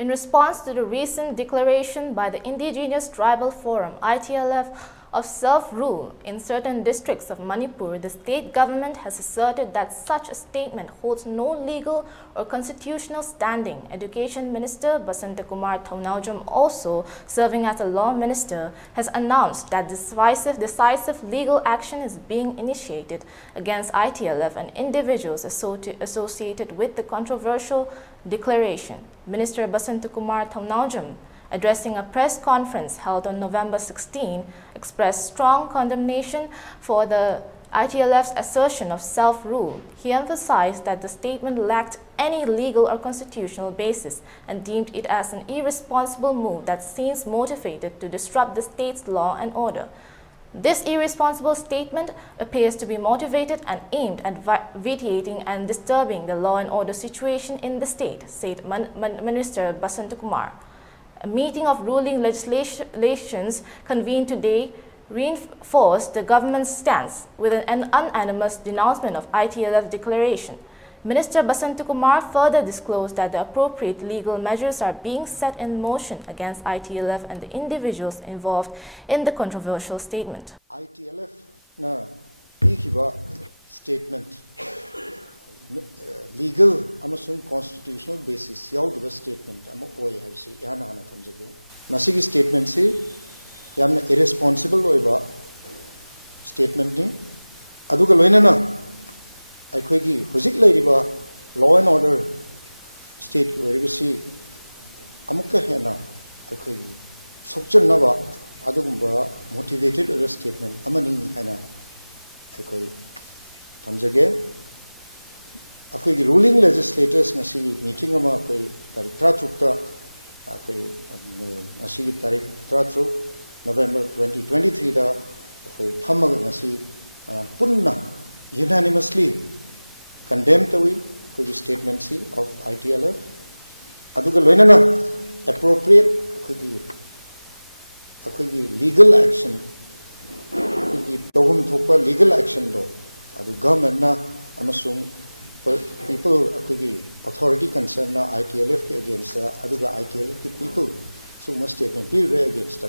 In response to the recent declaration by the Indigenous Tribal Forum, ITLF, of self-rule in certain districts of Manipur, the state government has asserted that such a statement holds no legal or constitutional standing. Education Minister Basantakumar Thaunaujam, also serving as a law minister, has announced that decisive legal action is being initiated against ITLF and individuals associated with the controversial declaration. Minister Basantakumar Thaunaujam, addressing a press conference held on November 16, expressed strong condemnation for the ITLF's assertion of self-rule. He emphasized that the statement lacked any legal or constitutional basis and deemed it as an irresponsible move that seems motivated to disrupt the state's law and order. This irresponsible statement appears to be motivated and aimed at vitiating and disturbing the law and order situation in the state, said Minister Basantakumar. A meeting of ruling legislations convened today reinforced the government's stance with an unanimous denouncement of ITLF declaration. Minister Basantakumar further disclosed that the appropriate legal measures are being set in motion against ITLF and the individuals involved in the controversial statement. ITLF na ikiba statement legal amasung constitutional basis yaudba statement ama oi habsi yana hana thamjage masigi statement se yamna irresponsible oiba statement ni aduga loinana aikhoigi hojik leiriba law and order state ki oribasi amukka hena aikhoigi sokchanaba adugumba motivated or statement amani hana aikhoi thamjage अखोई ruling legislators ngasi meeting ama koi tarik 3 ta akoi ngasi ki tarik 3 November 2023 da akoi phamaga ngasi punna unanimously condemn tawi koi statement si of ITLF aduga loinana appropriate akoi legal action ki tawum thopa legal action do adu government na amasung people authority concerned na ITLF against aduga ITLF people so must statement be against